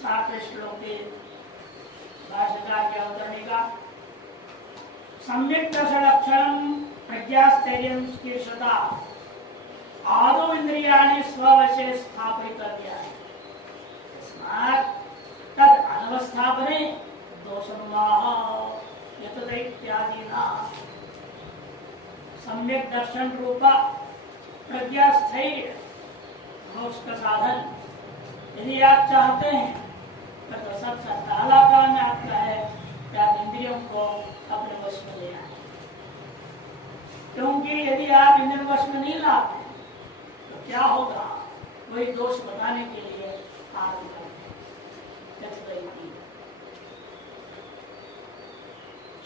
सातवें श्लोक के भाष्यकार के अवतरणी का सम्यक दर्शनक्षणं प्रज्ञास्थैर्यं शीर्षता आदौ इंद्रियाणि स्ववशे स्थापितव्या तद अनवस्थापने दोषनुवाह यतदैत्यादिना सम्यक दर्शन रूपा प्रज्ञा स्थैर्य मोक्ष का साधन यदि आप चाहते हैं तो सबसे पहला काम आपका है कि आप इंद्रियों को अपने वश में ले आए, क्योंकि यदि आप इंद्रियों वश में नहीं लाते तो क्या होगा, वही दोष बताने के लिए आगे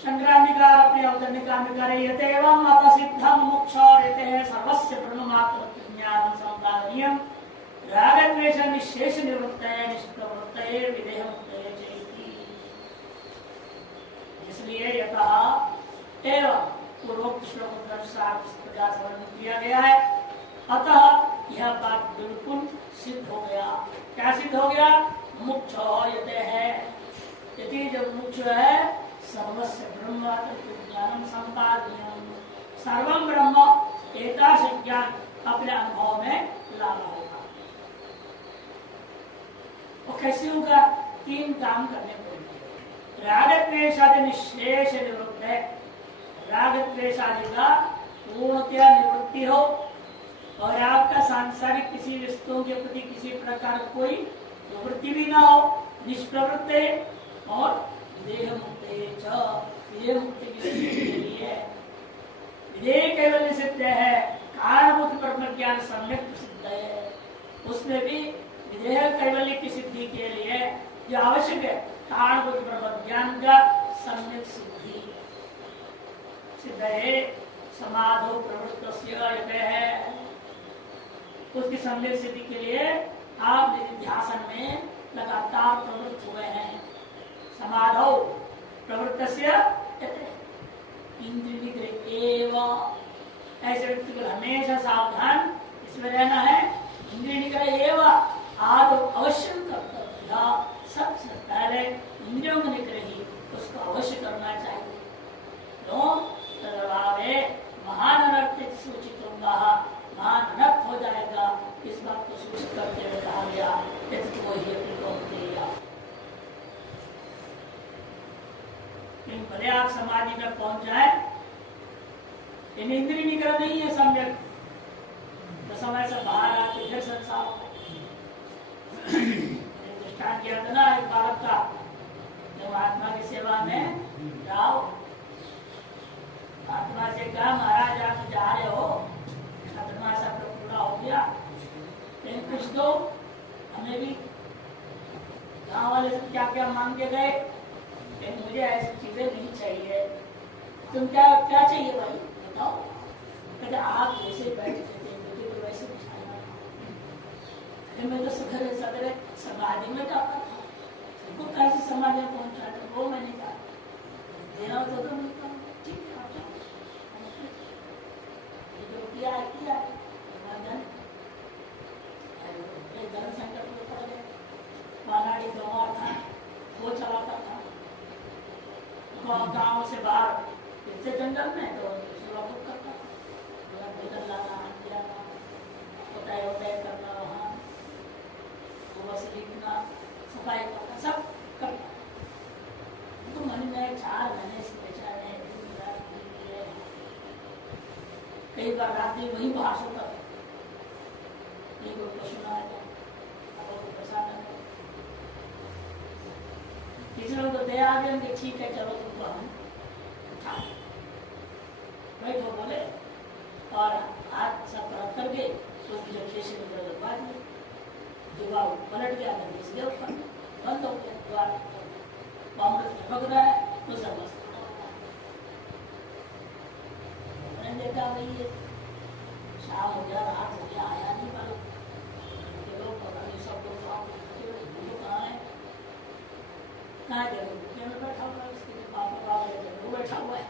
शंकराचार्य अपने अवतरणिका में करे यतेवं अत सिद्धं मोक्षोरेते सर्वस्य ब्रह्ममात्र ज्ञानं संपादनीयं रागद्वेष निशेष निवृत्तये निष्प्रवृत्तये विदेह मुक्तये चेति। इसलिए यतः एवं पूर्वोक्त श्लोक के अनुसार प्रकार से वर्णन किया गया है, अतः यह बात बिल्कुल सिद्ध हो गया। क्या सिद्ध हो गया? मुक्ष यते है, यदि जब मुक्ष है सर्वस्य ब्रह्म ज्ञानम संपादनीयम, सर्वम ब्रह्म एकाश ज्ञान अपने अनुभव में लाना होगा। वो कैसे होगा? तीन काम करने पड़ेंगे। राग द्वेषादि निशेष निवृत्त है, राग द्वेषादि का पूर्णतया निवृत्ति हो और आपका सांसारिक किसी वस्तुओं के प्रति किसी प्रकार कोई प्रवृत्ति भी ना हो, निष्प्रवृत्त और देह मुक्त विदेह मुक्ति की सिद्धि के लिए विदेह कैवल्य सिद्ध है, कारणभूत ब्रह्म ज्ञान सम्यक सिद्ध है, उसमें भी विदेह कैवल्य की सिद्धि के लिए जो आवश्यक है कारणभूत ब्रह्म ज्ञान का सम्यक सिद्धि सिद्ध है। समाधो प्रवृत्त है, उसकी सम्यक सिद्धि के लिए आप ध्यान में लगातार प्रवृत्त हुए हैं। समाधो प्रवृत्तस्य इंद्रिय निग्रह एवं, ऐसे व्यक्ति को हमेशा सावधान इसमें रहना है। इंद्रिय निग्रह एवं आदौ अवश्य कर्तव्य, सबसे पहले इंद्रियों को निग्रही उसको अवश्य करना चाहिए। तो तदभावे महान अनर्थ सूचित होगा, महान अनर्थ हो जाएगा, इस बात को सूचित करते हुए कहा गया भले आप समाधि में पहुंच जाए, इंद्रिय निग्रह नहीं है सम्यक, तो समय से बाहर आके फिर संसार दृष्टांत किया था ना एक बालक का, जब आत्मा की सेवा में जाओ, आत्मा से कहा महाराज आप जा रहे हो, आत्मा सब पूरा हो गया, लेकिन कुछ दो, हमें भी गाँव वाले से क्या क्या मांग के गए, लेकिन मुझे ऐसी चीजें नहीं चाहिए। तुम क्या क्या चाहिए भाई बताओ? कहते आप जैसे बैठे थे मुझे तो वैसे बिछाना था, अरे मैं तो सवेरे सवेरे समाधि में जाता था, तुमको कैसे समाधि में पहुंचा था वो मैंने कहा देना हो तो तुम ठीक है आप जाओ, जो किया है धर्म संकट में पड़ गए। मानाड़ी गंवार था, वो चलाता था गाँव से बाहर इतने जंगल में, तो करता था भोजन लाना, होता करना, वहाँ बस लिखना, सफाई करना, सब करता। तो मन में 4 महीने से बेचारे कई बार रात्रि वही बाहर सोता था, ये को सुना है किसी लोग तो दया आ गए, ठीक है चलो तुमको हम उठा बैठो बोले, और हाथ सब रख करके उसकी जब जैसे बाद में दुआ पलट गया, इसलिए बंद हो गया द्वार, अमृत टपक रहा है तो सब मैंने देखा भाई ये शाम हो गया, रात हो गया, आया नहीं मालूम, पता नहीं सब लोग कहाँ है, कहाँ में बैठा हुआ है, उसके पापा वो बैठा हुआ है,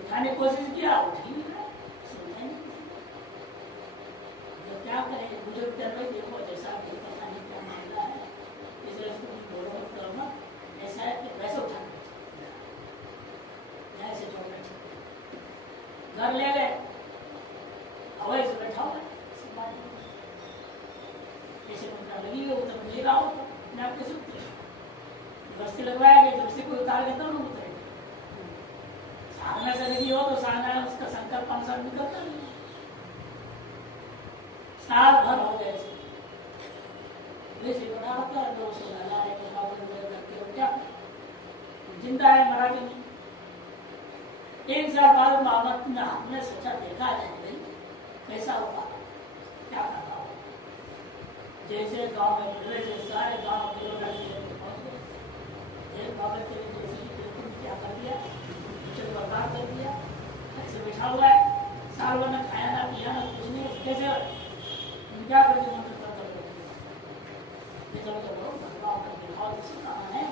उठाने की कोशिश किया, उठ ही नहीं रहा, क्या करें, बुजुर्ग देखो जैसा पता नहीं क्या मामला है, में लगी हुई उतर नहीं रहा हो तो मैं आप कैसे उतरे बस्ती लगवाया गया बस्ती को उतार के तो उतरे साधना से लगी हो तो साधना उसका संकल्प अनुसार निकलता नहीं साल भर हो गए वैसे बना होता है 200 डाला है क्या जिंदा है मरा भी नहीं 1 साल बाद मोहम्मद ने हमने सोचा देखा है भाई कैसा होगा क्या करता होगा जैसे गांव में मिले जैसे सारे गांव के लोग पहुंच गए एक बाबा के जैसे क्या कर दिया कुछ बर्बाद कर दिया ऐसे बैठा हुआ है साल भर में खाया ना पिया ना कुछ नहीं कैसे क्या करके मंत्र चलो चलो भगवान का दिखाओ किसी का है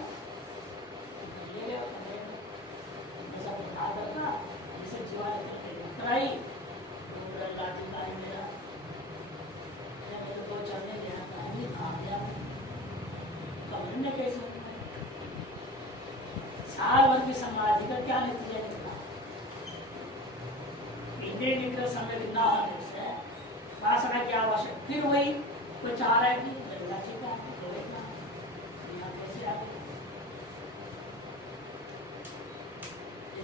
साल भर की समाधि का क्या नतीजा निकला इंद्रिय निग्रह समय न होने से वासना की आवश्यक फिर वही कोई चाह रहा है कि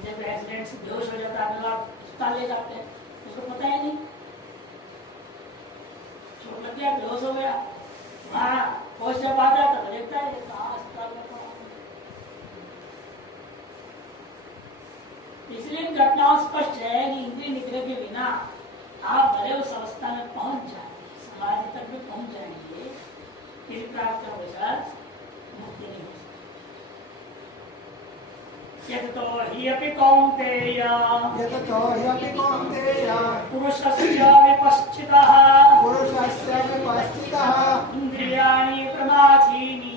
जब एक्सीडेंट से बेहोश हो जाता है आप अस्पताल ले जाते हैं उसको पता ही नहीं चोट लग गया बेहोश हो गया वहाँ होश जब आ जाता है देखता है कहाँ अस्पताल में इसलिए घटनाओं स्पष्ट है कि इंद्रिय निग्रह के बिना आप भले उस अवस्था में पहुंच जाए समाधि तक भी पहुंच जाएंगे फिर प्राप्त मुक्ति नहीं हो सकती यतो हि अपि कौन्तेय पुरुषस्य विपश्चितः इन्द्रियाणि प्रमाथीनि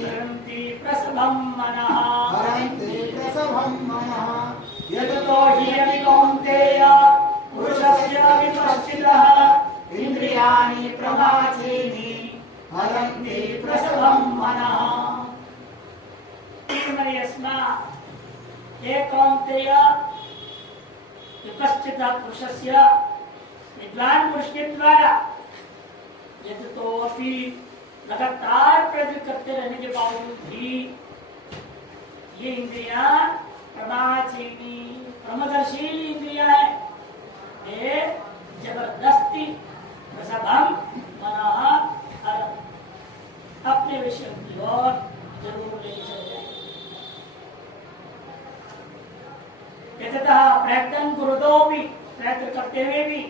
हरन्ति प्रसभं मनः यतो हि अपि कौन्तेय पुरुषस्य विपश्चितः इन्द्रियाणि प्रमाथीनि हरन्ति प्रसभं मनः पुरुषस्य विद्वान पुरुष के द्वारा यदि तो अभी लगातार प्रयत्न करते रहने के बावजूद भी ये इंद्रिया प्रमाचीनी प्रमदर्शील इंद्रिया है ये जबरदस्ती प्रसभम मनः अपने विषय की ओर जरूर लेके चले जाए प्रयत्न गुरुदोपि प्रयत्न करते हुए भी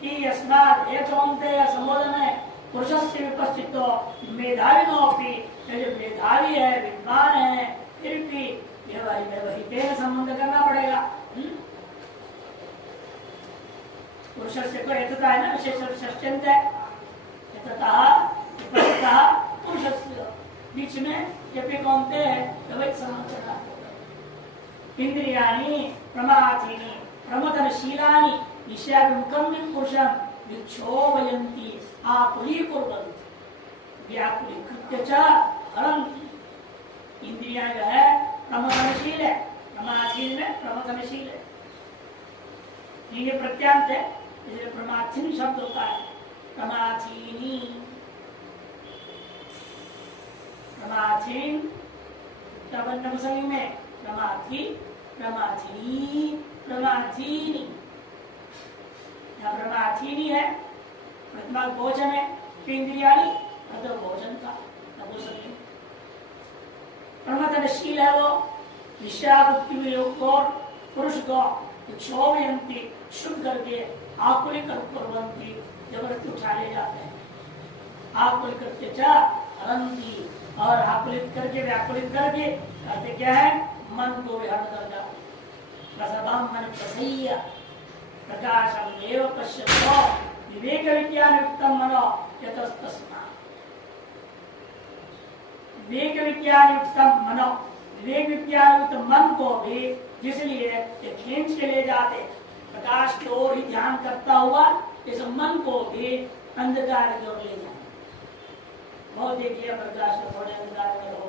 कि अस्मात् एक संबोधन है पुरुषस्य विपश्चितो मेधाविनोपि जो मेधावी है विद्वान है फिर भी व्यवहितेन संबंध करना पड़ेगा पुरुषस्य को एकता है ना विशेष षष्ट्यंत है एकता पुरुषस्य बीच में यपि कौनते है वही संबंध करना इंद्रियाणि प्रमाथीनि प्रमथनशीलानि विषयाभिमुखं पुरुषं विक्षोभयन्ति आकुलीकुर्वन्ति व्याकुलीकृत्य च हरन्ति इंद्रियां जो है प्रमथनशील है प्रमाथीन में प्रमथनशील है ये प्रत्यांत है इसलिए प्रमाथीन शब्द होता है प्रमाथीनी प्रमाथीन तब मुसलिम में प्रमाथी प्रमाथीनी प्रमाथीनी प्रमाथीनी है प्रतिमा भोजन है इंद्रियाणी मतलब भोजन का प्रमथनशील है वो विषयाभुक्ति को पुरुष को क्षोभयंती शुद्ध करके आकुली करवंती जबरदस्ती उठा ले जाते हैं आकुल करके हरंती और आकुलित करके व्याकुलित करके कहते क्या है मन को विहरण कर जाते प्रसभम मन प्रसह्य प्रकाशम एव पश्यतो विवेक विज्ञान युक्तम मनो यतस्तस्मा विवेक विज्ञान युक्तम मनो विवेक विज्ञान युक्त मन को भी जिसलिए खींच के ले जाते प्रकाश की ओर ही ध्यान करता हुआ इस मन को भी अंधकार की ओर ले जाते बहुत देख लिया प्रकाश में थोड़े अंधकार में हो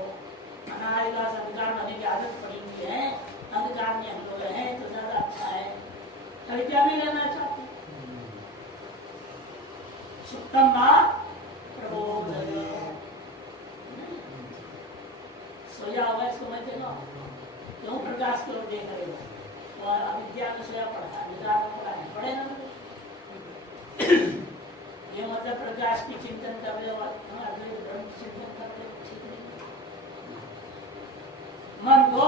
अनादिकाल से अंधकार में होने की आदत पड़ी हुई है अंधकार में हम लोग हैं तो ज्यादा अच्छा है अविद्या में रहना चाहते सुप्तम मां प्रबोधय। सोया हुआ है, इसको मत देखो, क्यों प्रकाश की ओर देख रहे हो? और अविद्या में सोया पड़ा है, निद्रा में पड़ा है, पड़े ना। ये मतलब प्रकाश की चिंतन कर रहे हो, ब्रह्म की चिंतन करते हो, ठीक नहीं। मन को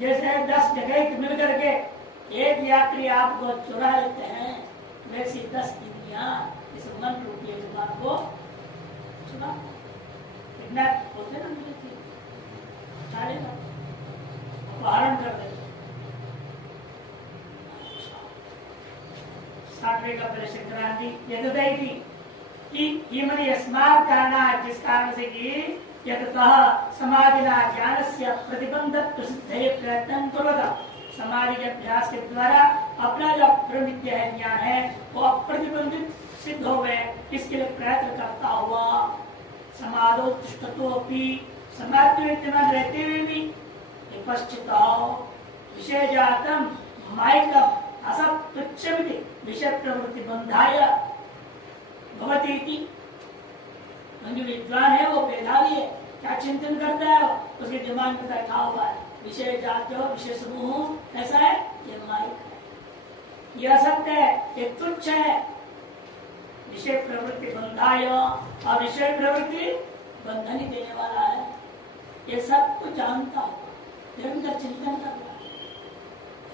जैसे 10 जगह मिल करके एक यात्री आपको चुरा लेते हैं, वैसी 10 इंद्रियां इस मन रूपी यजमान को चुरा होते ना, अपहरण कर देते। 60वें का पहले संक्रांति यदुदय थी कि यस्मात् कारणात्, जिस कारण से कि यततः समाधिना ज्ञानस्य प्रतिबंधत्व सिद्धये प्रयत्नं कुर्वता, समाधि के अभ्यास के द्वारा अपना जो ब्रह्म विद्या है, ज्ञान है, वो अप्रतिबंधित सिद्ध हो गए, इसके लिए प्रयत्न करता हुआ समाधो तिष्ठतोपि, समाधि में विद्यमान रहते हुए भी पश्चिता विषय जातम माइकम असत तुच्छमिति विषय प्रवृत्ति बंधाय भवती थी। जो विद्वान है वो मेधावी है, क्या चिंतन करता है, उसके दिमाग में बैठा हुआ है विषय जात जो विषय समूह ऐसा है, ये माइक है, ये असत्य है, ये तुच्छ है। विषय प्रवृत्ति बंधाय, और विषय प्रवृत्ति बंधन ही देने वाला है, ये सब कुछ जानता है, निरंतर चिंतन करता है,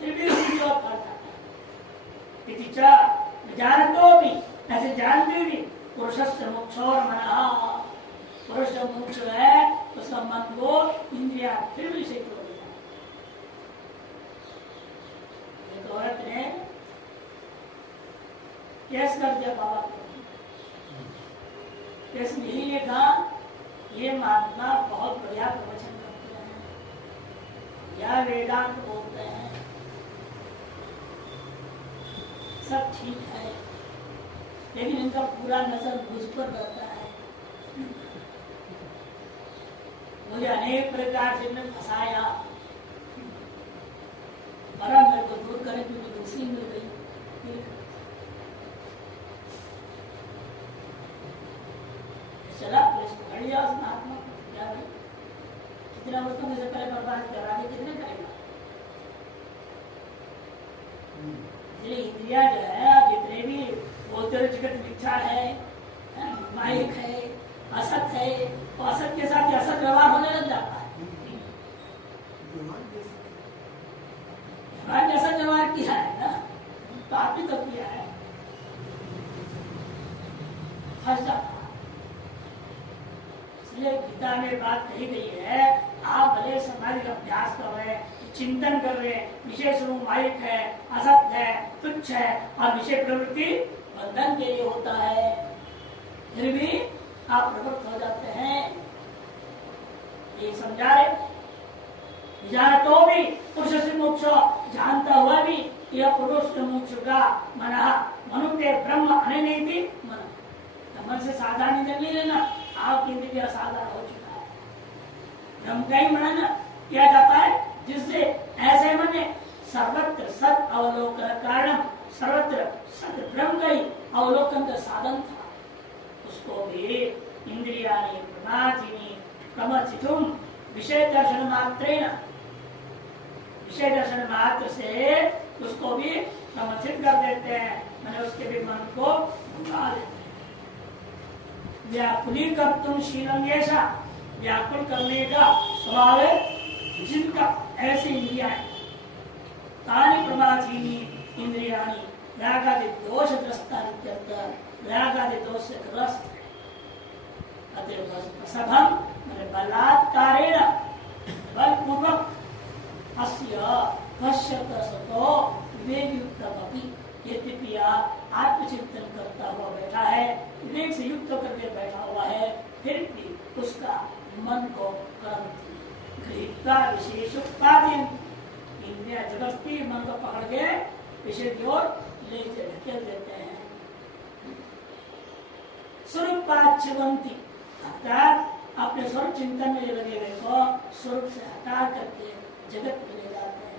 फिर भी उसकी ओर बढ़ता है। जानतो भी, ऐसे जानते भी पुरुष से मोक्ष और मना, पुरुष जब मोक्ष है उसका मन को इंद्रिया फिर भी से तोड़ दिया। एक औरत ने केस कर दिया बाबा को, केस नहीं लिखा, ये महात्मा बहुत बढ़िया प्रवचन करते हैं, यह वेदांत बोलते हैं, सब ठीक है, लेकिन इनका पूरा नजर मुझ पर रहता है, मुझे अनेक प्रकार से इन्हें फंसाया, मरा मेरे को दूर करे क्योंकि दूसरी मिल गई। चला पुलिस पकड़ लिया उस महात्मा को, क्या भाई कितना वस्तु मुझे पहले बर्बाद करा के कितने करेगा। इसलिए इंद्रिया जो है, जितने भी बोलते जगत मिथ्या है, माइक है, असत है, तो असत के साथ असत व्यवहार होने लग जाता है। भगवान ने असत व्यवहार किया है ना, तो आप भी तो किया है, फंस जाता। इसलिए गीता में बात कही गई है, आप भले समाधि का अभ्यास कर रहे हैं, चिंतन कर रहे हैं, विशेष रूप माइक है, असत है, तुच्छ है, और विषय प्रवृत्ति बंधन के लिए होता है, फिर भी आप प्रवृत्त हो जाते हैं। ये समझा रहे, तो भी पुरुष से मोक्ष, जानता हुआ भी यह पुरुष से मोक्ष का मना मनुष्य ब्रह्म अने नहीं थी मन, मन से साधारण नहीं लेना, आपके इंद्रिय साधारण हो चुका है। ब्रह्म का ही मनन किया जाता है, जिससे ऐसे मने सर्वत्र सत अवलोकन कारण, सर्वत्र सत ब्रह्म का ही अवलोकन का साधन था, उसको भी इंद्रियाणि प्रमादिनी प्रमथितुम विषय दर्शन मात्रेण, विषय दर्शन मात्र से उसको भी प्रमथित कर देते हैं, मैंने उसके भी मन को भुला देते हैं। व्याकुलीकर्तुं शीलं ऐसा, व्याकुल करने का स्वभाव है जिनका, ऐसी इंद्रियां तानि प्रमादीनी इंद्रियाणि रागादि दोषग्रस्त, रागादि दोष से ग्रस्त है। प्रसभम बलात्कारेण बलपूर्वक अस्य पश्यत सतो विवेकयुक्तमपि, यद्यपि आत्मचिंतन करता हुआ बैठा है, विवेक से युक्त करके बैठा हुआ है, फिर भी उसका मन को गृहीता विशेषोत्पादन, इंद्रिया जबरदस्ती मन को पकड़ के विषय की ओर ले ढकेल देते हैं। स्वरूपाच्छवंती, अर्थात अपने स्वरूप चिंतन में लगे हुए को स्वरूप से हटा करके जगत में ले जाते हैं।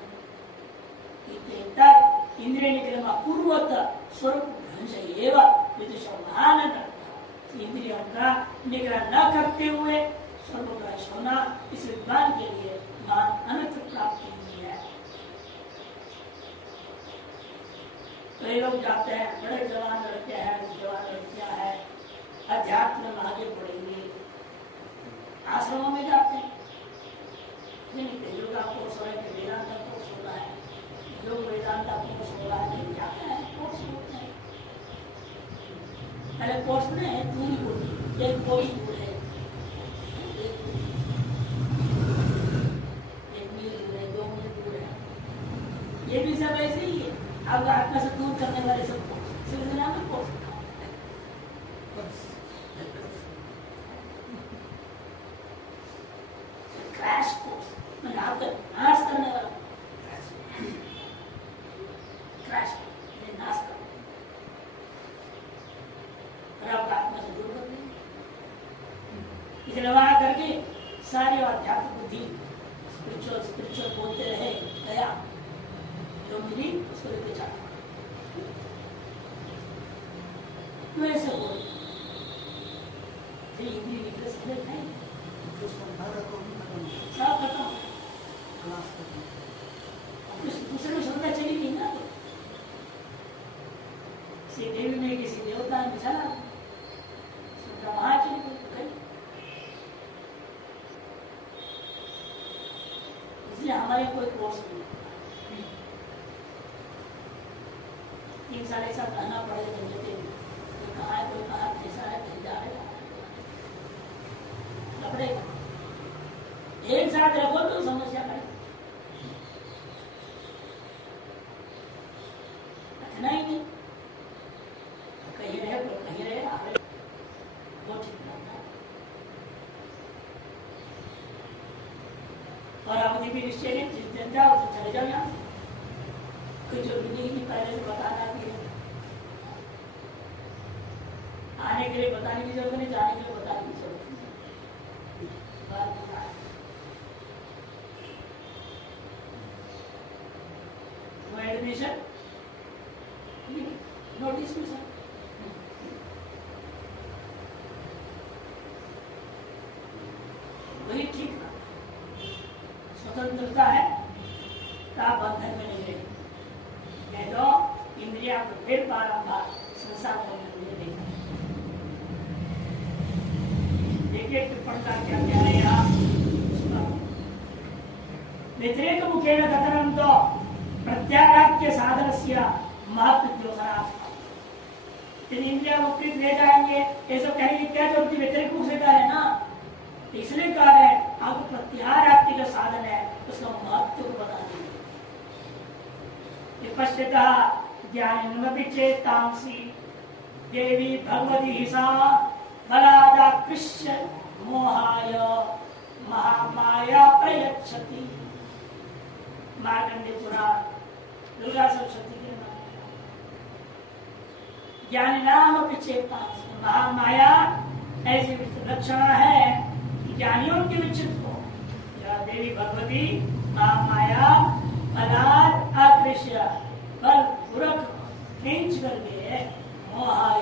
इंद्रिय निग्रह पूर्वत स्वरूप भ्रंश एवं विदुषमान इंद्रियों का निग्रह न करते हुए सर्वग्राही होना इस विद्वान के लिए महान अनर्थ प्राप्ति नहीं है। कई लोग जाते हैं, बड़े जवान लड़के हैं, जवान लड़कियां हैं, अध्यात्म में आगे बढ़ेंगे, आश्रमों में जाते हैं, योगा कोर्स हो रहा है, वेदांत का कोर्स हो रहा है, योग वेदांत का कोर्स हो रहा है, जाते हैं कोर्स होते हैं। पहले कोर्स में दूरी होती, एक कोर्स दूर है, एक मील दूर है, 2 मील दूर है, ये भी सब ऐसे ही है। अब आत्मा से दूर करने वाले सब कोर्स सिलसिला में कोर्स क्रैश कोर्स में नाश करने वाला क्रैश नाश कर आत्मा से दूर कर देंगे। इसलिए वहां करके सारी आध्यात्मिक बुद्धि स्पिरिचुअल बोलते रहे गया जो मिली उसको लेके चला। क्यों ऐसे बोल सब खत्म, दूसरे में श्रद्धा चली गई ना, किसी देवी में किसी देवता में चला श्रद्धा वहां चली गई। इसलिए हमारे कोई कोर्स नहीं, 3 साल ऐसा रहना पड़ेगा, कोई कहा है, कोई कहा कैसा है, कहीं जा रहे लपड़ेगा। एक साथ रखो तो समस्या पड़े, रखना ही नहीं, कहीं रहे तो कहीं रहे, आगे वो ठीक रहता है। और आप भी निश्चय नहीं, जिस दिन जाओ तो चले जाओ यहाँ, कोई जरूरी नहीं पहले से बताना भी है, आने के लिए बताने की जरूरत नहीं, जाने के लिए बताने की जरूरत नहीं। एडमिशन नोटिस में सर वही ठीक ना, स्वतंत्रता है तो आप बंधन में नहीं रहेंगे, नहीं तो इंद्रिया को फिर बारंबार संसार में नहीं। देखिए टिप्पणी का क्या क्या है यहाँ, व्यतिरेक मुखेन कथनम तो प्रत्याराध्य साधनस्य महत्व द्योतनात्। यदि इंद्रिया मुक्ति ले जाएंगे ऐसा कहेंगे क्या जरूरत, व्यतिरेक मुख से कह रहे ना, इसलिए कह रहे हैं आपको प्रत्याराध्य जो साधन है उसका महत्व को बता देंगे। पश्चित ज्ञानिनमपि चेतांसि देवी भगवती हिसा बलादाकृष्य मोहाय महामाया प्रयच्छति। मार्कंडेय पुराण दुर्गा सप्तशती के ज्ञानी नाम विचेता, महामाया ऐसी लक्षण है कि ज्ञानियों के विचित को या देवी भगवती महामाया बलात् आकृष्य बल पूर्वक खींच करके मोहाय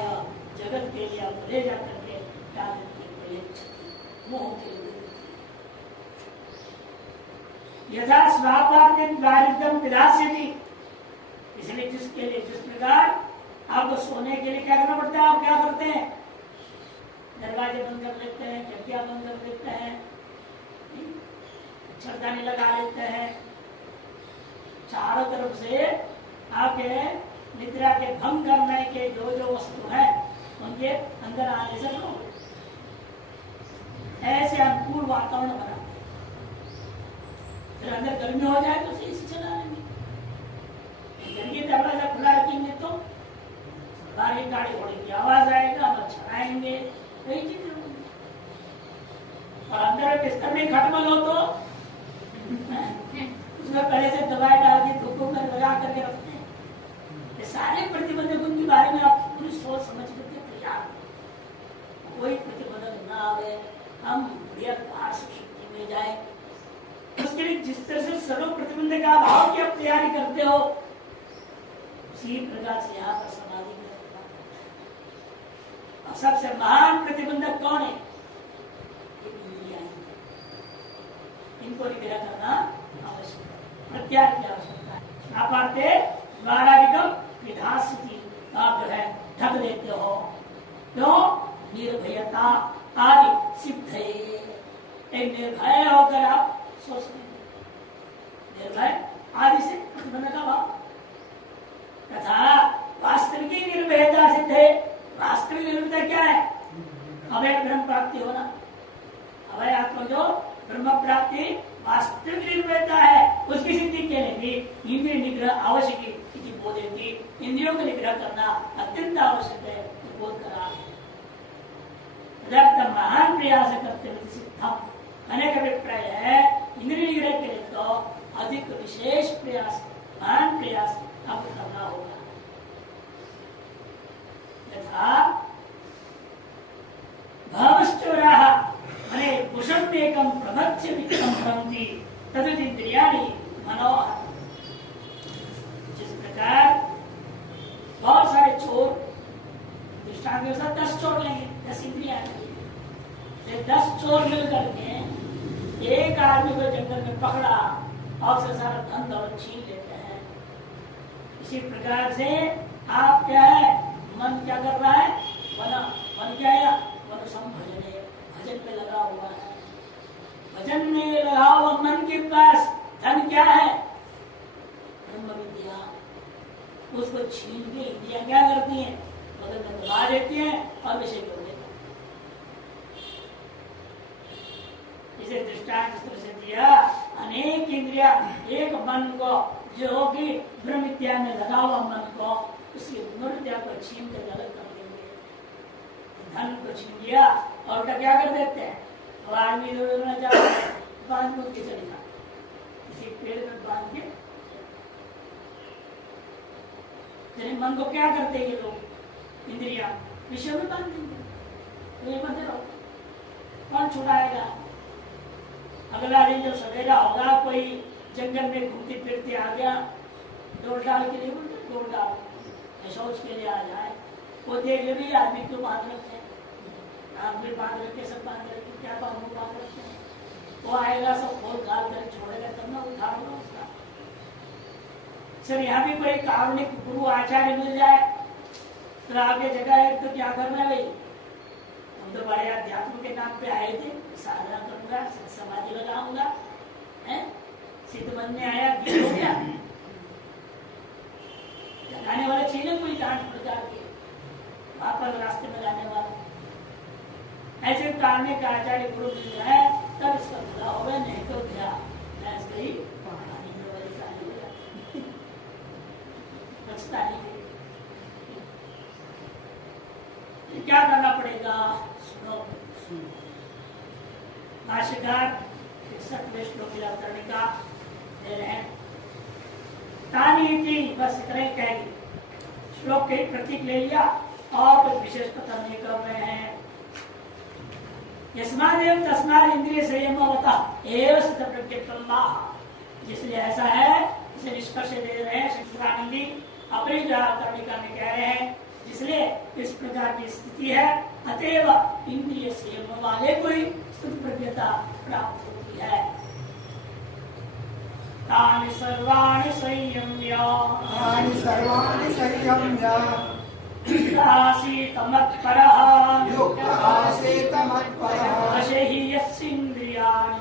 जगत के लिए आपको ले जाकर के मोह के लिए यथा स्वापार्थ्यं दारिद्र्यं विधास्यति। इसलिए जिसके लिए जिस प्रकार आपको सोने के लिए क्या करना पड़ता है, आप क्या करते हैं, दरवाजे बंद कर लेते हैं, खिड़कियां बंद कर देते हैं, छरदानी लगा लेते हैं, चारों तरफ से आपके निद्रा के भंग करने के जो जो वस्तु है उनके अंदर आने से रोक, ऐसे अनुकूल वातावरण बना, फिर अंदर गर्मी हो जाए तो इसी चला लेंगे, गर्मी दरवाजा खुला रखेंगे तो बाहर की गाड़ी घोड़े की आवाज आएगा, मच्छर आएंगे, कई चीजें होंगी। और अंदर बिस्तर में खटमल हो तो उसमें पहले से दवाई डाल के धूप में लगा करके रखते हैं। ये सारे प्रतिबंधकों के बारे में आप पूरी सोच समझ करके तैयार, कोई प्रतिबंधक ना आवे, हम बढ़िया शक्ति में जाए, उसके लिए जिस तरह से सर्व प्रतिबंध का भाव की आप तैयारी करते हो उसी प्रकार से यहाँ पर समाधि में सबसे महान प्रतिबंधक कौन है? इनको निग्रह करना आवश्यक है, प्रत्याग की आवश्यकता है। नापाते द्वाराधिकम विधास्यति, आप जो है ढक देते हो, क्यों? निर्भयता आदि सिद्ध है। एक निर्भय होकर आप सोच रहे, निर्भय आदि से प्रतिबंध का भाव तथा वास्तविक निर्भयता सिद्ध है। वास्तविक निर्भयता क्या है? अवय ब्रह्म प्राप्ति होना। अवय आत्मा जो ब्रह्म प्राप्ति वास्तविक निर्भयता है, उसकी सिद्धि के लिए भी इंद्रिय निग्रह आवश्यक है। बोधेती, इंद्रियों का निग्रह करना अत्यंत आवश्यक है, तो बोध करा महान प्रयास करते हुए सिद्धम। अनेक अभिप्राय है, इंद्रिय निग्रह के लिए तो अधिक विशेष प्रयास, महान प्रयास आपको करना होगा। यथा भावश्चोराः मने कुशमेकं प्रमथ्य वित्तं भवन्ति तदिन्द्रियाणि मनोहर। जिस प्रकार बहुत सारे चोर, दृष्टांत के साथ 10 चोर लेंगे, 10 इंद्रियां, 10 चोर मिलकर के एक आदमी को जंगल में पकड़ा और से सारा धन दौलत छीन लेते हैं। इसी प्रकार से आप क्या है, मन क्या कर रहा है? मन क्या है? मन संभजन है, भजन पे लगा हुआ है। भजन में लगा हुआ मन के पास धन क्या है? ब्रह्म विद्या। उसको छीन के इंद्रियां क्या करती हैं? बदल में दबा देती हैं और विषय कर देती हैं। इसे दृष्टांत इस तरह से दिया, अनेक इंद्रिया एक मन को जो कि ब्रह्म विद्या में लगा हुआ मन को उसकी मूर्तिया को छीन कर अलग कर देंगे। धन को छीन लिया और उल्टा क्या कर देते हैं? और आदमी बांध मूर्ति के चले जाते, किसी पेड़ में बांध के। मन को क्या करते हैं ये लोग? इंद्रिया विषय में बांध देंगे, तो ये बंधे रहो, कौन छुड़ाएगा? अगला दिन जब सवेरा होगा, कोई जंगल में घूमते फिरते आ गया, डोर डाल के लिए बोलते, डोर डाल शौच के लिए आ जाए, वो देख ले भी आदमी क्यों बांध रखते हैं, आग में बांध रखे, सब बांध रखे, क्या बांध रखते हैं? वो आएगा, सब खोल खाल कर छोड़ेगा, तब ना उठा लो उसका। सर यहाँ भी कोई कारुणिक गुरु आचार्य मिल जाए तो आगे जगह है तो क्या करना है भाई? हम तो बड़े अध्यात्म के नाम पे आए थे, साधना करूंगा, समाधि लगाऊंगा, सिद्ध बनने आया, हो गया। लगाने वाले चाहिए कोई डांट प्रकार के, वहां पर रास्ते में जाने वाले ऐसे कारुणिक आचार्य गुरु मिल जाए तब इसका भला होगा, नहीं तो क्या गई पानी में वाली कहानी हो जाती, बचता नहीं। क्या करना पड़ेगा? सुनो, भाष्यकार 61वें श्लोक की अवतरणिका दे रहे हैं। तानीति, बस इतना ही कहेंगे। श्लोक के प्रतीक ले लिया और कोई विशेष कथन नहीं कर रहे हैं। यस्मादेव तस्माद इंद्रिय संयमवता एव स्थित प्रज्ञत्वम्, जिसलिए ऐसा है, इसे निष्कर्ष दे रहे हैं श्रीरानंदी अपनी जो अवतरणिका में कह रहे हैं, इसलिए इस प्रकार की स्थिति है, अतएव इंद्रिय संयम वाले को ही स्थित प्रज्ञता प्राप्त होती है। तानि सर्वाणि संयम्य आसीत मत्परः वशे हि यस्य इन्द्रियाणि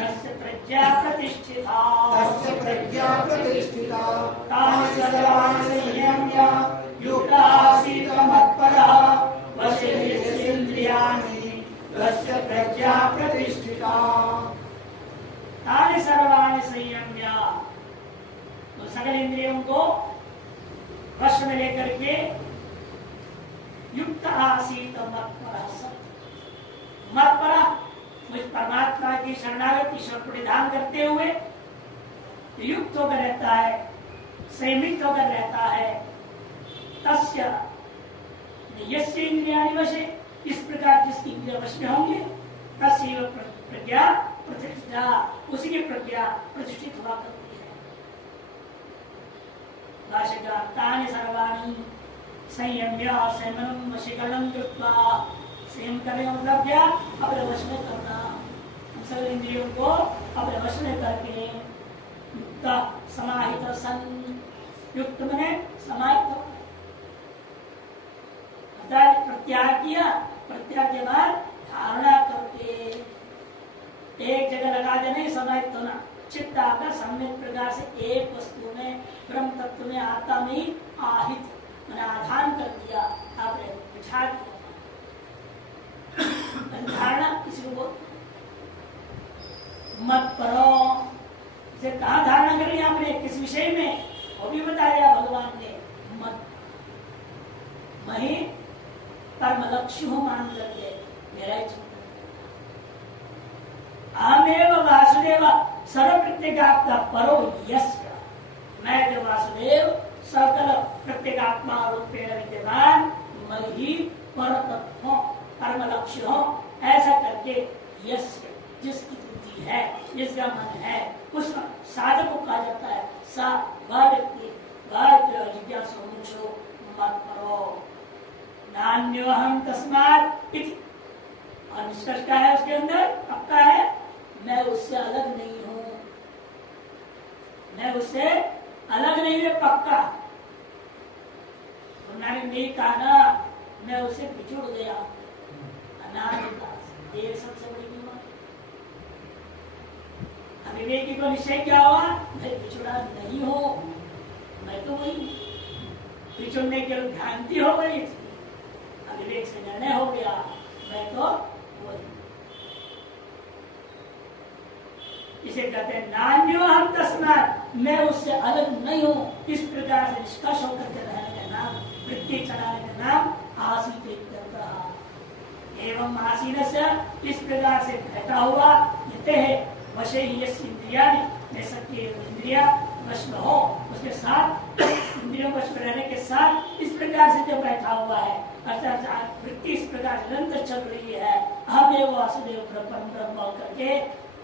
तस्य प्रज्ञा प्रतिष्ठिता तानि सर्वाणि संयम्य युक्त आसीत मत्परः वशे हि यस्य इन्द्रियाणि तस्य प्रज्ञा प्रतिष्ठिता। तानि सर्वाणि संयम्य, तो सकल इंद्रियों को वश में लेकर के युक्त आसीत मत्परः, मत्परः मुझ परमात्मा की शरणागत ईश्वर को निधान करते हुए युक्त होकर रहता है, संयमित होकर रहता है। तस्य यस्य इंद्रियाणि वशे, इस प्रकार जिसकी इंद्रिय वश में होंगे, तस्य प्रज्ञा प्रतिष्ठा, उसी की प्रज्ञा प्रतिष्ठित हुआ करती है। भाष्यकार तानि सर्वाणि संयम्य संयमनम वशीकरणम कृत्वा, संयम करने का मतलब क्या? अपने वश में करना, सभी इंद्रियों को अपने वश में करके युक्त समाहित सन, युक्त मने समाहित, अर्थात प्रत्याहार किया, प्रत्याहार के बाद धारणा करके एक जगह लगा दे, नहीं समाहित होना, चित्त आकर सम्यक प्रकार से एक वस्तु में ब्रह्म तत्व में आत्मा में आहित मैंने आधान कर दिया, आपने बिछा दिया। धारणा किसी को मत परो, इसे कहा धारणा करी आपने, किस विषय में, वो भी बताया भगवान ने, मत वही परम लक्ष्य हो मान करके मेरा चिंतन। अहमेव वासुदेव सर्व प्रत्येगात्मा परो यस्य, मैं जो वासुदेव सकल प्रत्येगात्मा रूपेण विद्यमान, मैं ही पर तत्व हूं, परम लक्ष्य हूं, ऐसा करके यस्य, जिसकी बुद्धि है, जिसका मन है, उस साधक को कहा जाता है सा वह व्यक्ति, वह जिज्ञासु मुमुक्षु मत परो नान्योहम तस्मात् इति। और निष्कर्ष क्या है उसके अंदर? पक्का है, मैं उससे अलग नहीं हूं, मैं उससे अलग नहीं है, पक्का। नानक ने कहा ना, मैं उससे बिछुड़ गया, अनादिता, ये सबसे बड़ी बीमारी। अविवेकी को निश्चय क्या हुआ? मैं बिछुड़ा नहीं हूं, मैं तो वही हूं। बिछुड़ने के भ्रांति हो गई थी, अविवेक से निर्णय हो गया, मैं तो वही। इसे कहते हैं नान्यो हम तस्मात्, मैं उससे अलग नहीं हूं। इस प्रकार से निष्कर्ष होकर के रहने का नाम, वृत्ति चढ़ाने का नाम आसीत एवं आसीन से, इस प्रकार से बैठा हुआ यते है वशे ही इंद्रिया, जैसा कि इंद्रिया वश में हो, उसके साथ इंद्रियों वश में रहने के साथ इस प्रकार से जो बैठा हुआ है, अर्थात वृत्ति इस प्रकार से निरंतर चल रही है, हमें वासुदेव ब्रह्म करके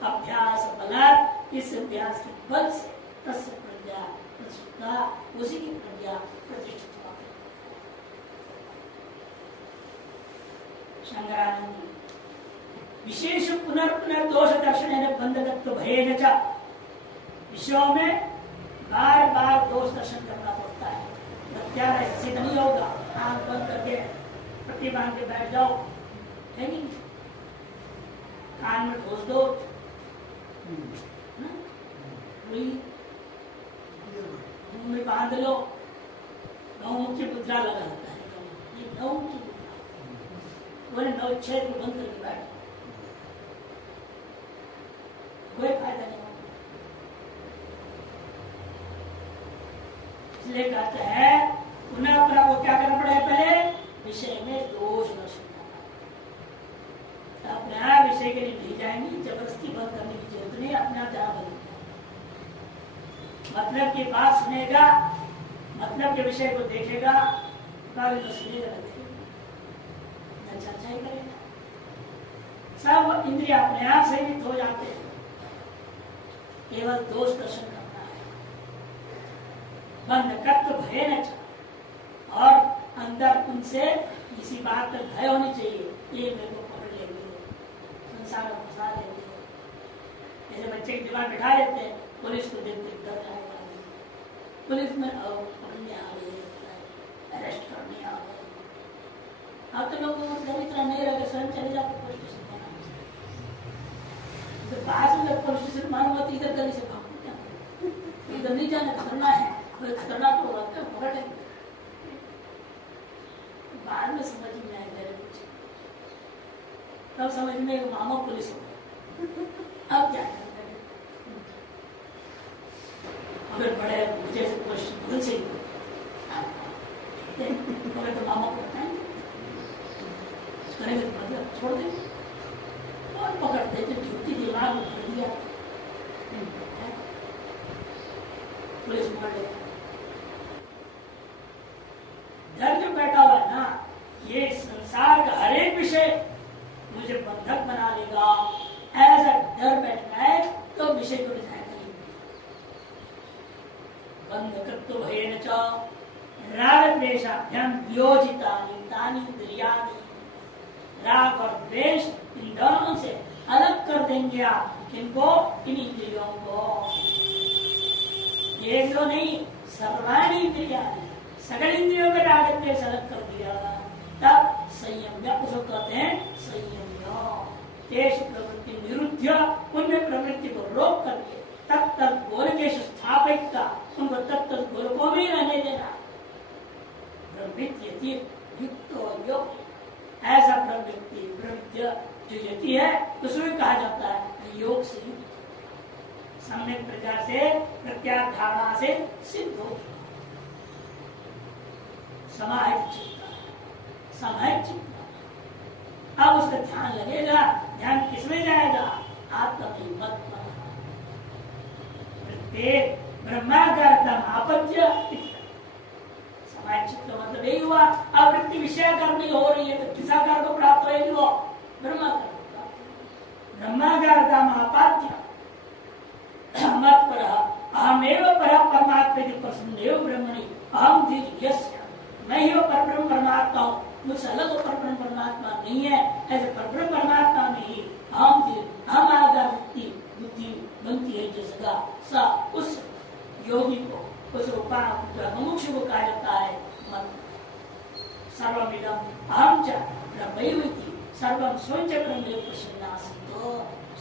अभ्यास बलात्, इस अभ्यास के बल से तस्य प्रज्ञा प्रतिष्ठा, उसी की प्रज्ञा प्रतिष्ठित हुआ। शंकरानंद विशेष पुनर्पुनर्दोष दर्शन बंधकत्व भयेन च, विषयों में बार बार दोष दर्शन करना पड़ता है। प्रत्याहार ऐसे नहीं होगा, आंख बंद करके पट्टी बांध के बैठ जाओ, है नहीं, कान में ठोस दो, मुंह में बांध लो, नौमुखी मुद्रा लगा रहता है, ये नौमुखी मुद्रा, बोले नौ छह को बंद करके बैठ, कोई फायदा नहीं होगा। इसलिए कहते हैं पुनः पुनः वो क्या करना पड़ेगा? पहले विषय में दोष दर्शन करना, अपने आप विषय के लिए नहीं जाएंगी, जबरदस्ती बंद करने की जरूरत नहीं, अपने आप जहाँ बंद, मतलब की बात सुनेगा, मतलब के विषय को देखेगा, तो सुनेगा, चर्चा ही करेगा, सब इंद्रिय अपने आप संयमित हो जाते हैं। केवल दोष दर्शन करना है, बंधकत्व भय न, और अंदर उनसे किसी बात पर भय होनी चाहिए, ये मेरे को पकड़ लेंगे, संसार में फंसा लेंगे। जैसे बच्चे की दिमाग बिठा देते हैं, पुलिस को देखते डर जाएगा, पुलिस में पकड़ने आ रही है, अरेस्ट करने आ रही है। अब तो लोग डर इतना नहीं रहे, स्वयं चले जाते पुलिस स्टेशन, तो बाहर से जब पुलिस स्टेशन मालूम होती इधर गली से भाग, इधर नहीं जाना, खतरना है, कोई खतरनाक होगा क्या पकड़ लेंगे। बाद में समझ में आएगा कुछ, तब समझ में मामा पुलिस होगा, अब क्या करें? अगर बड़े मुझे पुलिस से अगर तो मामा को बताएंगे, करेंगे तो मतलब छोड़ देंगे, और पकड़ते जो ड्यूटी दिमाग में भर दिया पुलिस पकड़ लेगा। डर जो बैठा हुआ है ना, ये संसार का हर एक विषय मुझे बंधक बना लेगा, ऐसा डर बैठना है तो विषय को बिठाएगा नहीं। बंधकत्व भयेन च राग द्वेषाभ्याम वियोजितानि तानि इंद्रियाणि, राग और द्वेष इन दोनों से अलग कर देंगे आप इनको, इन इंद्रियों को। ये जो नहीं, सर्वाणी इंद्रिया, सकल इंद्रियों में राग द्वेष अलग कर दिया, तब संयम उसको कहते हैं संयम। देश प्रवृत्ति निरुद्ध, उनमें प्रवृत्ति को रोक करके तत्त गोलकेश स्थापित, उनको तत्त गोलकों में रहने देना। ब्रह्मविद्य युक्तो योग, ऐसा ब्रह्मविद्य जो यति है उसमें कहा जाता है योग से युक्त, सम्यक प्रकार से प्रत्यार धारणा से सिद्ध हो, समाहित चित्त, समाहित चित्त। अब उसका ध्यान लगेगा, ध्यान किसमें जाएगा? आत्मा में मत। प्रत्येक ब्रह्मागारतम आपत्य, समाहित चित्त मतलब यही हुआ। आवृत्ति विषयाकार नहीं हो रही है तो किस आकार को प्राप्त होगी? वो ब्रह्माकार। ब्रह्मागारतम आपाद्य मत पर अहमेव पर परमात्मा प्रसन्नेव ब्रह्मणि अहम धीर यस्य, मैं ही वो परब्रह्म परमात्मा हूँ, मुझसे अलग परब्रह्म परमात्मा नहीं है। ऐसे परब्रह्म परमात्मा में ही हम आगार बुद्धि बनती है जिसका सा, उस योगी को, उस मुमुक्ष को कहा जाता है मन। सर्वमिदं अहम च ब्रह्मैवेति सर्वं स्वयं च ब्रह्मैव पश्यन्नासि, तो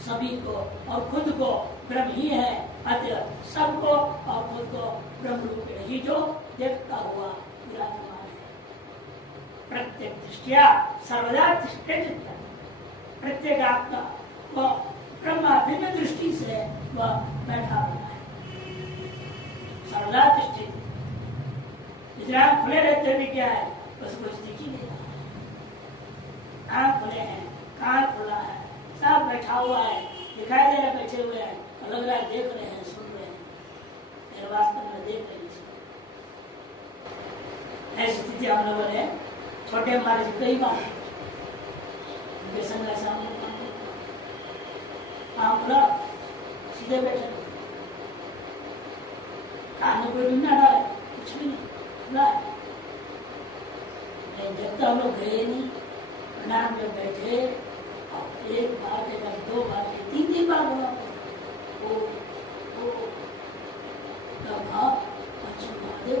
सभी को और खुद को ब्रह्म ही है, अतः सबको और खुद को ब्रह्म रूप में ही जो देखता हुआ विराजमान है। प्रत्येक दृष्टिया सर्वदा दृष्टि, प्रत्येक आत्मा वो ब्रह्मा भिन्न दृष्टि से वह बैठा हुआ है, सर्वदा दृष्टि। आंख खुले रहते भी क्या है, उसको दिख ही नहीं। आंख खुले हैं, कान खुला है, सब बैठा हुआ है, दिखाई दे रहे बैठे हुए हैं, लग रहा है देख रहे हैं, सुन रहे हैं, वास्तव में देख रहे हैं। ऐसी स्थिति हम लोगों ने छोटे हमारे से कई बार खुला सीधे बैठे, कान में कोई ढूंढना डाले, कुछ भी नहीं खुला है। जब तक हम लोग गए नहीं, प्रणाम में बैठे, एक बार के बाद दो बार के तीन बार बोला, तब आप अच्छा महादेव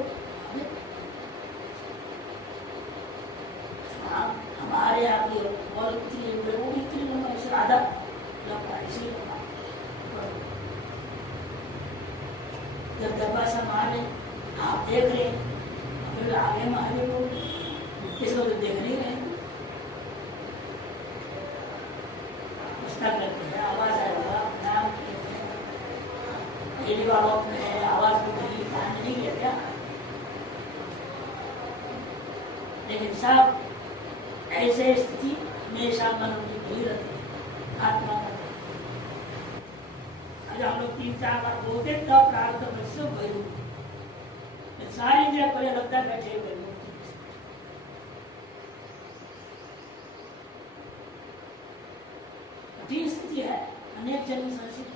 हमारे यहाँ की और इतनी वो इतनी लंबा इसे आधा लंबा इसलिए जब डब्बा से मारे आप देख रहे हैं, आगे महादेव को इसको तो देख नहीं रहे, करते हैं, आवाज आएगा, नाम वालों में आवाज को कहीं ध्यान नहीं किया क्या? लेकिन सब ऐसे स्थिति हमेशा मन उनकी नहीं रहती, आत्मा का। आज हम लोग 3-4 बार बोलते तब प्रार्थ से भयू सारी इंद्रिया को लगता है बैठे हुए स्थिति है। अनेक जन्म संसित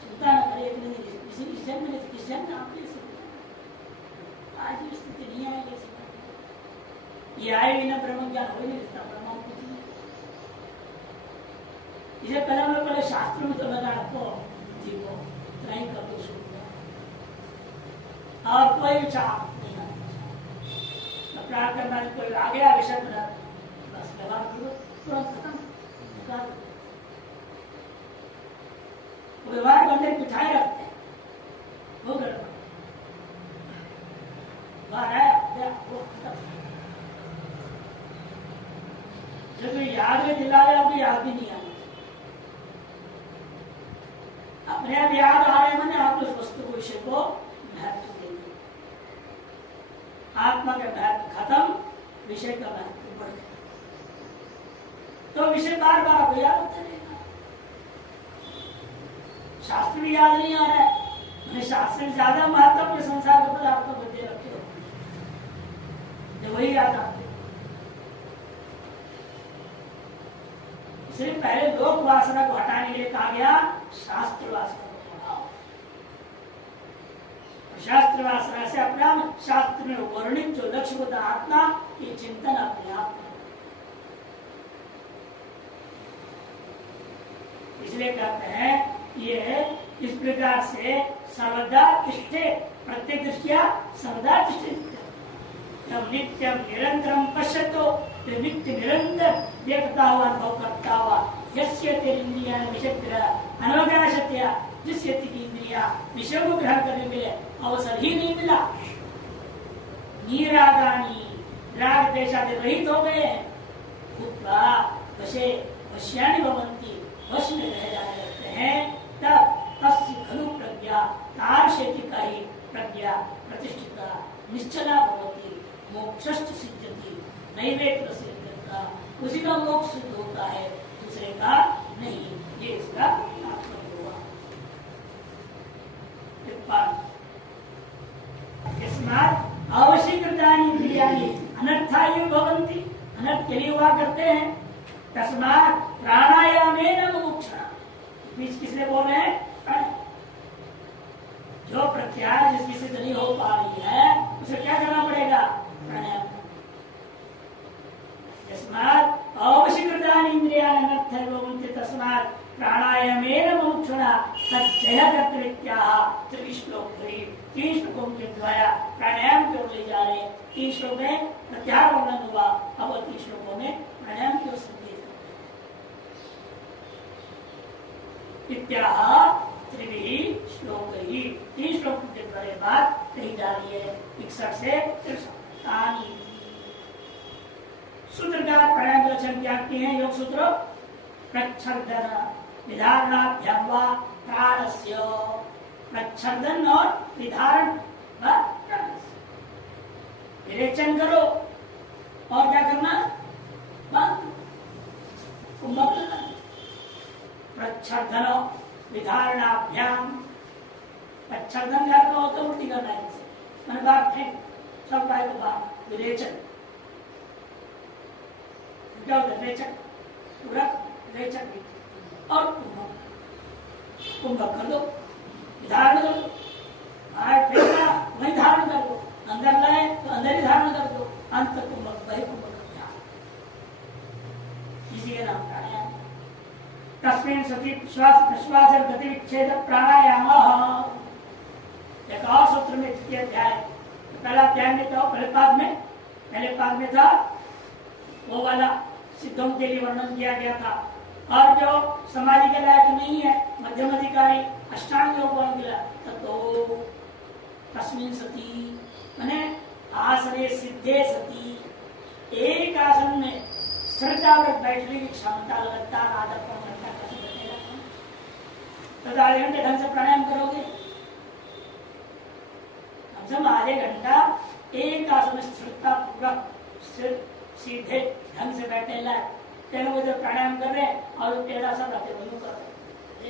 चिंता न करे, किसी इस जन्म में किस जन्म आप ले सकते, आज भी स्थिति नहीं आएगी। ये आए बिना ब्रह्म ज्ञान हो नहीं सकता, ब्रह्म कुछ नहीं। इसे पहले हम लोग पहले शास्त्र में तो लगा आपको बुद्धि को इतना ही कर दो, और कोई विचार नहीं आना, प्रार्थ करना कोई आगे विषय बना, बस व्यवहार करो, तुरंत खत्म। व्यवहार बंदे बिठाए रखते हैं, वो गड़बड़ वो खत्म। जब याद में दिला रहे, आपको याद भी नहीं आना, अपने आप याद आ रहे मैंने आप उस वस्तु को विषय को महत्व देंगे। आत्मा का महत्व खत्म, विषय का महत्व बढ़ गया, तो विषय बार बार आपको याद होता रहेगा। शास्त्र भी याद नहीं आ रहा है, मैंने शास्त्र में ज्यादा महत्व अपने संसार के पदार्थों को दे रखे हो, तो वही याद आते। इसलिए पहले लोक वासना को हटाने के लिए कहा गया शास्त्र वासना को हटाओ। शास्त्र वासना से अपना शास्त्र में वर्णित जो लक्ष्य होता आत्मा ये चिंतन अपने आप में, इसलिए कहते हैं ये इस प्रकार से सर्वदा तिष्ठे प्रत्येक दृष्टिया सर्वदा तिष्ठे जब नित्यम निरंतरम पश्यतो नित्य निरंतर देखता हुआ अनुभव करता हुआ यस्य तेरिंद्रिया विषय अनवकाशतया जिस व्यक्ति की इंद्रिया विषय को ग्रहण करने के लिए अवसर ही नहीं मिला, निरागानी राग द्वेषादि रहित हो गए वशे वश्यानि भवन्ति वश में रह जाने लगते हैं, तब तस्य खलु प्रज्ञा तारशेति का ही प्रज्ञा प्रतिष्ठिता निश्चला भवति मोक्षश्च सिद्ध्यति नैवेत्र सिद्ध्यता, उसी का मोक्ष सिद्ध होता है दूसरे का नहीं, ये इसका तात्पर्य हुआ। तस्मात् अवशीकृतानि इंद्रियाणि अनर्थाय भवन्ति, अनर्थ के लिए हुआ करते हैं। तस्मात् प्राणायामेन मुमुक्षुणा, बीच किसने बोल रहे हैं? जो प्रत्याहार जिसकी सिद्ध नहीं हो पा रही है उसे क्या करना पड़ेगा? प्राणायाम। तस्मात् अवशीकृतानि इंद्रियाणि अनर्थाय भवन्ति तस्मात् प्राणायामेन मुमुक्षुणा तज्जय कर्तृत्याः त्रिश्लोक हुई, 3 श्लोकों के द्वारा प्राणायाम की ओर ले जा रहे हैं। 3 श्लोक में प्रत्याहार वर्णन हुआ, अब 3 श्लोकों में प्राणायाम की ओर संकेत इत्याह त्रिभिः श्लोकैः, 3 श्लोकों के द्वारा बात कही जा रही है 61 से 63। सूत्रकार प्राणायाम का लक्षण क्या हैं? योग सूत्र प्रच्छर्दन विधारणाभ्याम वा प्राणस्य, प्रच्छर्दन और विधारण व विरेचन करो और क्या करना? कुंभक करना। प्रच्छर्दन विधारणाभ्याम, प्रच्छर्दन का अर्थ होता है उल्टी करना है, मैंने बात फेंक सब काय को बात। विरेचन क्या होता है? रेचक, रेचक और कुंभक कर दो, धारण कर दो, बाहर फेंका वही धारण कर दो, अंदर लाए तो अंदर ही धारण कर दो, अंत कुंभक वही कुंभक ध्यान, इसी के नाम प्राणायाम। तस्मिन् सति श्वास प्रश्वास गति विच्छेद प्राणायाम। एक और सूत्र में द्वितीय अध्याय, पहला अध्याय में था, पहले पाद में था वो वाला सिद्धों के लिए वर्णन किया गया था, और जो समाधि के लायक नहीं है मध्यम अधिकारी अष्टांग योग मिला तो तस्मिन् सती माने आसने सिद्धे सती, एक आसन में श्रद्धा में बैठने की क्षमता लगातार आधा पौन घंटा कैसे बैठेगा? तो आधे घंटे ढंग से प्राणायाम करोगे, कम से कम आधे घंटा एक आसन में स्थिरता पूर्वक सीधे ढंग से बैठने लायक। तेरे वो जब प्राणायाम कर रहे हैं और टेढ़ा सब रहते वही कर रहे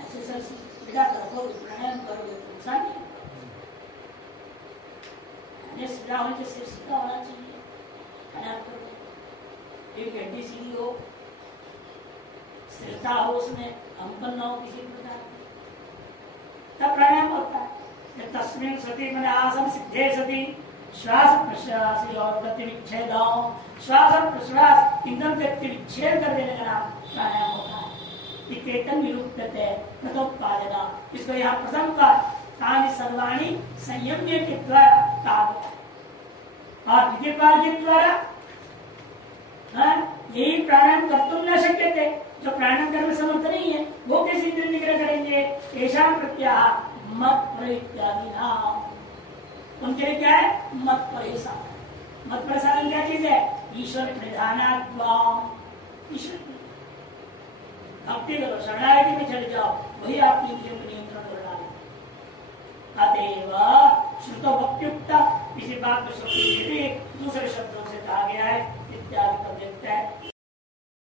ऐसे सर बिठा कर प्राणायाम करोगे तो नुकसान नहीं, सीधा होने के सिर सीधा होना चाहिए, प्राणायाम करोगे एक हड्डी सीधी हो, स्थिरता हो, उसमें कंपन न हो किसी प्रकार तब प्राणायाम होता है। तस्मिन् सति मैंने आसन सिद्धे सति श्वास प्रश्वास और गति विच्छेद, श्वास और प्रश्वास एकदम गति विच्छेद कर देने का नाम प्राणायाम होता है। इत्येतं निरूप्यते प्रथमोपादना, इसको यहाँ प्रथम बार तानि सर्वाणि संयम्य के द्वारा कहा गया है, और द्वितीय बार के द्वारा यही प्राणायाम कर्तुं न शक्यते, जो प्राणायाम करने में समर्थ नहीं है वो कैसे इंद्रिय निग्रह करेंगे? येषां प्रत्याह मत प्रत्यादीनां, उनके लिए क्या है? मत परेशान। मत परेशान क्या चीज है? ईश्वर प्रधानात्मा, ईश्वर भक्ति करो, शरणागति में चले जाओ, वही आपकी इंद्रियों को नियंत्रण कर डाले। अतएव श्रुतो भक्त्युक्ता, इसी बात को भी दूसरे शब्दों से कहा गया है इत्यादि का व्यक्त है।